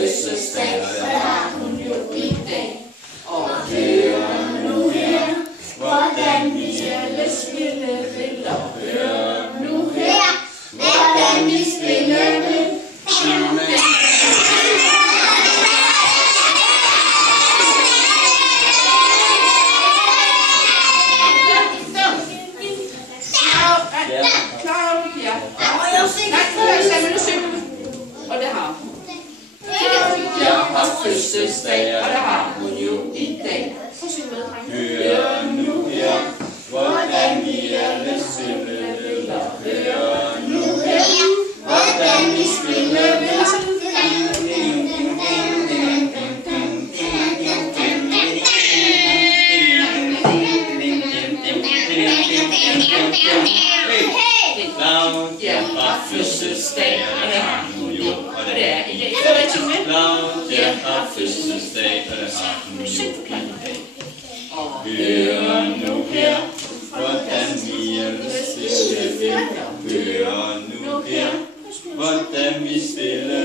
fødselsdag, og det har hun jo i dag. Og hør nu her, hvordan vi alle spiller. Hør nu her, hvordan vi spiller. Og det har hun. Jeg har fødselsdag, og det har hun jo i dag. Hør nu her, hvordan vi alle spiller. Hør nu her, hvordan vi spiller. Claudia har fødselsdag, og det har hun jo, og det er i dag. Claudia har fødselsdag, og det har hun jo i dag. Og hør nu her, hvordan vi alle spiller. Hør nu her, hvordan vi spiller.